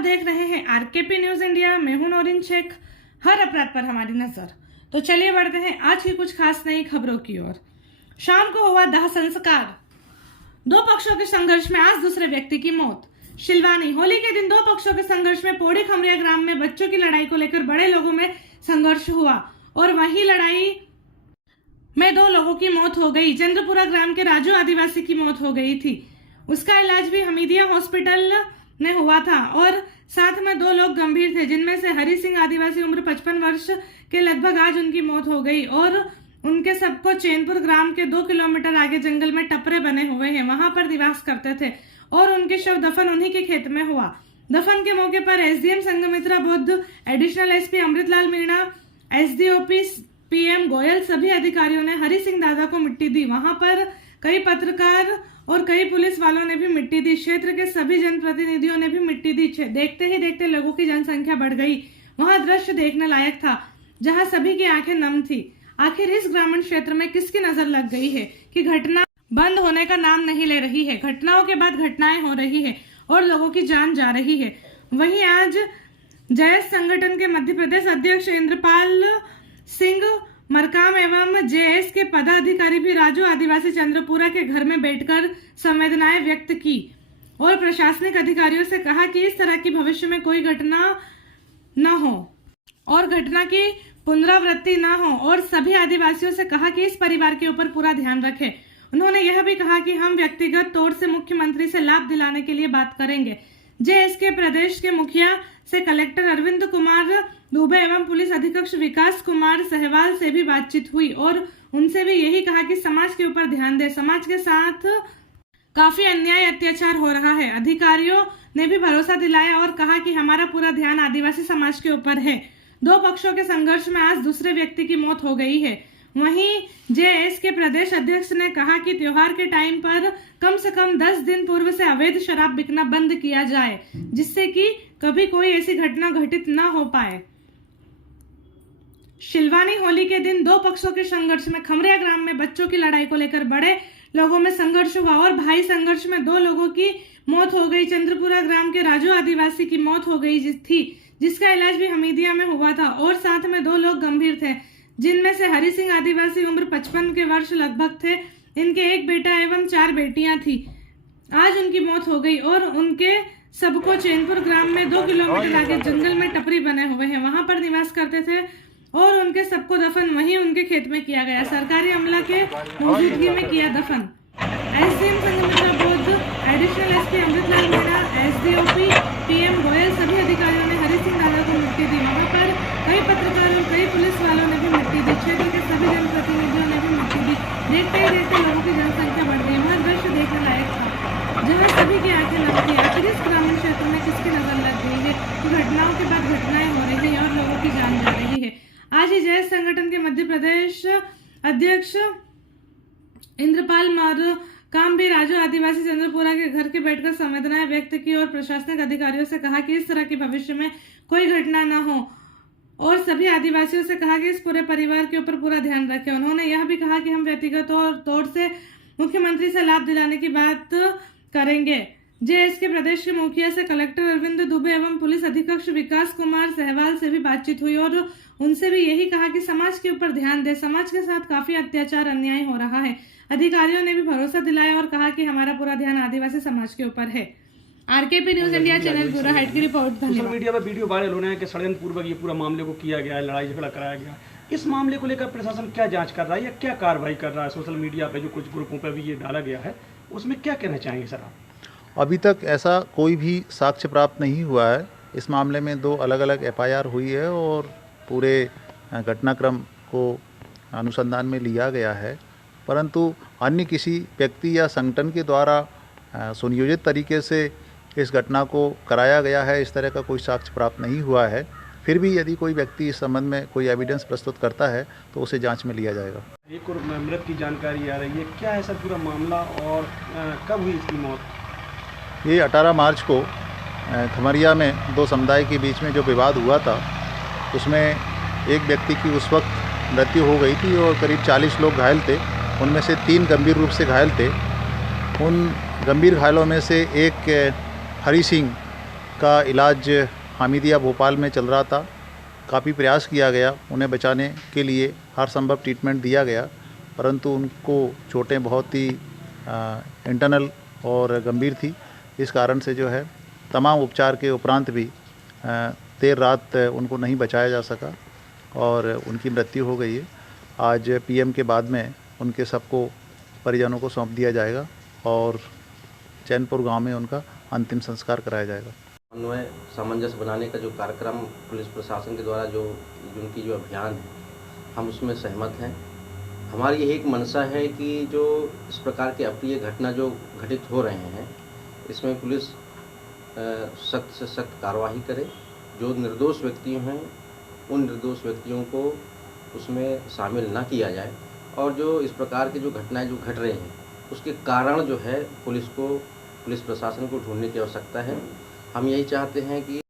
आप देख रहे हैं आरकेपी न्यूज इंडिया। मैं हूं नौरीन शेख। हर अपराध पर हमारी नजर। तो चलिए बढ़ते हैं आज की कुछ खास नई खबरों की ओर। शाम को हुआ दाह संस्कार। दो पक्षों के संघर्ष में आज दूसरे व्यक्ति की मौत। शिलवानी। होली के दिन दो पक्षों के संघर्ष में पौड़ी खमरिया ग्राम में बच्चों की लड़ाई को लेकर बड़े लोगों में संघर्ष हुआ और वही लड़ाई में दो लोगों की मौत हो गई। चंद्रपुरा ग्राम के राजू आदिवासी की मौत हो गई थी। उसका इलाज भी हमीदिया हॉस्पिटल में हुआ था और साथ में दो लोग गंभीर थे, जिनमें से हरि सिंह आदिवासी उम्र 55 वर्ष के लगभग आज उनकी मौत हो गई और उनके सबको चैनपुर ग्राम के 2 किलोमीटर आगे जंगल में टपरे बने हुए हैं, वहां पर निवास करते थे और उनके शव दफन उन्हीं के खेत में हुआ। दफन के मौके पर SDM Sanghamitra Buddha, additional SP Amritlal Meena, SDOP PM Goyal सभी अधिकारियों ने हरि सिंह दादा को मिट्टी दी। वहां पर कई पत्रकार और कई पुलिस वालों ने भी मिट्टी दी। क्षेत्र के सभी जनप्रतिनिधियों ने भी मिट्टी दी। देखते ही देखते लोगों की जनसंख्या बढ़ गई। वहां दृश्य देखने लायक था, जहां सभी की आंखें नम थी। आखिर इस ग्रामीण क्षेत्र में किसकी नजर लग गई है कि घटना बंद होने का नाम नहीं ले रही है। घटनाओं के बाद घटनाएं हो रही है और लोगों की जान जा रही है। वहीं आज जयस संगठन के मध्य प्रदेश अध्यक्ष इंद्रपाल सिंह मरकाम एवं जेएस के पदाधिकारी भी राजू आदिवासी चंद्रपुरा के घर में बैठकर संवेदनाएं व्यक्त की और प्रशासनिक अधिकारियों से कहा कि इस तरह की भविष्य में कोई घटना न हो और घटना की पुनरावृत्ति न हो और सभी आदिवासियों से कहा कि इस परिवार के ऊपर पूरा ध्यान रखें। उन्होंने यह भी कहा कि हम व्यक्तिगत तौर से मुख्यमंत्री से लाभ दिलाने के लिए बात करेंगे। जेएस के प्रदेश के मुखिया से कलेक्टर अरविंद कुमार दुबे एवं पुलिस अधीक्षक विकास कुमार सहवाल से भी बातचीत हुई और उनसे भी यही कहा कि समाज के ऊपर ध्यान दे। समाज के साथ काफी अन्याय अत्याचार हो रहा है। अधिकारियों ने भी भरोसा दिलाया और कहा कि हमारा पूरा ध्यान आदिवासी समाज के ऊपर है। दो पक्षों के संघर्ष में आज दूसरे व्यक्ति की मौत हो गई है। वहीं जेएस के प्रदेश अध्यक्ष ने कहा कि त्योहार के टाइम पर कम से कम 10 दिन पूर्व से अवैध शराब बिकना बंद किया जाए, जिससे कि कभी कोई ऐसी घटना घटित न हो पाए। शिलवानी। होली के दिन दो पक्षों के संघर्ष में खमरिया ग्राम में बच्चों की लड़ाई को लेकर बड़े लोगों में संघर्ष हुआ और भाई संघर्ष में दो लोगों की मौत हो गई। चंद्रपुरा ग्राम के राजू आदिवासी की मौत हो गई थी, जिसका इलाज भी हमीदिया में हुआ था और साथ में दो लोग गंभीर थे, जिनमें से हरि सिंह आदिवासी उम्र 55 के वर्ष लगभग थे। इनके एक बेटा एवं 4 बेटियां थी। आज उनकी मौत हो गई और उनके सबको चैनपुर ग्राम में 2 किलोमीटर आगे जंगल में टपरी बने हुए हैं, वहां पर निवास करते थे और उनके सबको दफन वहीं उनके खेत में किया गया। सरकारी अमला के मौजूदगी में किया दफन। SDM Sanghamitra Buddha, additional SP Amritlal Meena, SDOP PM Goyal सभी अधिकारियों ने हरि सिंह दादा को मिट्टी दी। वहां पर कई पत्रकार और कई पुलिस वालों ने भी मिट्टी दी। क्षेत्र के सभी जनप्रतिनिधियों ने भी मिट्टी दी। देखते ही देखते लोगों की जनसंख्या बढ़ गई। वह दृश्य देखने लायक था, जहाँ सभी की आंखें नम थी। आखिर इस ग्रामीण क्षेत्र में किसकी नजर लग गई है कि घटनाओं के बाद घटनाएं हो रही है और लोगों की जान जा रही है। आज ही जयस संगठन के मध्य प्रदेश अध्यक्ष इंद्रपाल मरकाम भी राजू आदिवासी चंद्रपुरा के घर के बैठकर संवेदनाएं व्यक्त की और प्रशासनिक अधिकारियों से कहा कि इस तरह की भविष्य में कोई घटना न हो और सभी आदिवासियों से कहा कि इस पूरे परिवार के ऊपर पूरा ध्यान रखें। उन्होंने यह भी कहा कि हम व्यक्तिगत तौर से मुख्यमंत्री से लाभ दिलाने की बात करेंगे। जेएस के प्रदेश के मुखिया से कलेक्टर अरविंद दुबे एवं पुलिस अधीक्षक विकास कुमार सहवाल से भी बातचीत हुई और उनसे भी यही कहा कि समाज के ऊपर ध्यान दे। समाज के साथ काफी अत्याचार अन्याय हो रहा है। अधिकारियों ने भी भरोसा दिलाया और कहा कि हमारा पूरा ध्यान आदिवासी समाज के ऊपर है। आरकेपी न्यूज इंडिया चैनल पूरा हेड की रिपोर्ट। सोशल मीडिया पर वीडियो वायरल होने के षड्यंत्र पूर्वक ये पूरा मामले को किया गया है, लड़ाई झगड़ा कराया गया। इस मामले को लेकर प्रशासन क्या जांच कर रहा है या क्या कार्रवाई कर रहा है? सोशल मीडिया पे जो कुछ ग्रुपों पर भी ये डाला गया है, उसमें क्या कहना चाहेंगे सर आप? अभी तक ऐसा कोई भी साक्ष्य प्राप्त नहीं हुआ है। इस मामले में 2 अलग अलग एफआईआर हुई है और पूरे घटनाक्रम को अनुसंधान में लिया गया है, परंतु अन्य किसी व्यक्ति या संगठन के द्वारा सुनियोजित तरीके से इस घटना को कराया गया है, इस तरह का कोई साक्ष्य प्राप्त नहीं हुआ है। फिर भी यदि कोई व्यक्ति इस संबंध में कोई एविडेंस प्रस्तुत करता है तो उसे जांच में लिया जाएगा। एक और मृत की जानकारी आ रही है, क्या है सर पूरा मामला और कब हुई इसकी मौत? ये 18 मार्च को खमरिया में 2 समुदाय के बीच में जो विवाद हुआ था, उसमें एक व्यक्ति की उस वक्त मृत्यु हो गई थी और करीब 40 लोग घायल थे। उनमें से 3 गंभीर रूप से घायल थे। उन गंभीर घायलों में से एक हरि सिंह का इलाज हामिदिया भोपाल में चल रहा था। काफ़ी प्रयास किया गया उन्हें बचाने के लिए, हर संभव ट्रीटमेंट दिया गया, परंतु उनको चोटें बहुत ही इंटरनल और गंभीर थी। इस कारण से जो है तमाम उपचार के उपरांत भी देर रात उनको नहीं बचाया जा सका और उनकी मृत्यु हो गई है। आज पीएम के बाद में उनके सबको परिजनों को सौंप दिया जाएगा और चैनपुर गांव में उनका अंतिम संस्कार कराया जाएगा। समन्वय सामंजस्य बनाने का जो कार्यक्रम पुलिस प्रशासन के द्वारा जो उनकी जो अभियान है, हम उसमें सहमत हैं। हमारी यही एक मंशा है कि जो इस प्रकार के अप्रिय घटना जो घटित हो रहे हैं, इसमें पुलिस सख्त से सख्त कार्रवाई करे। जो निर्दोष व्यक्ति हैं उन निर्दोष व्यक्तियों को उसमें शामिल ना किया जाए और जो इस प्रकार की जो घटनाएं जो घट रही हैं उसके कारण जो है पुलिस प्रशासन को ढूंढने की आवश्यकता है। हम यही चाहते हैं कि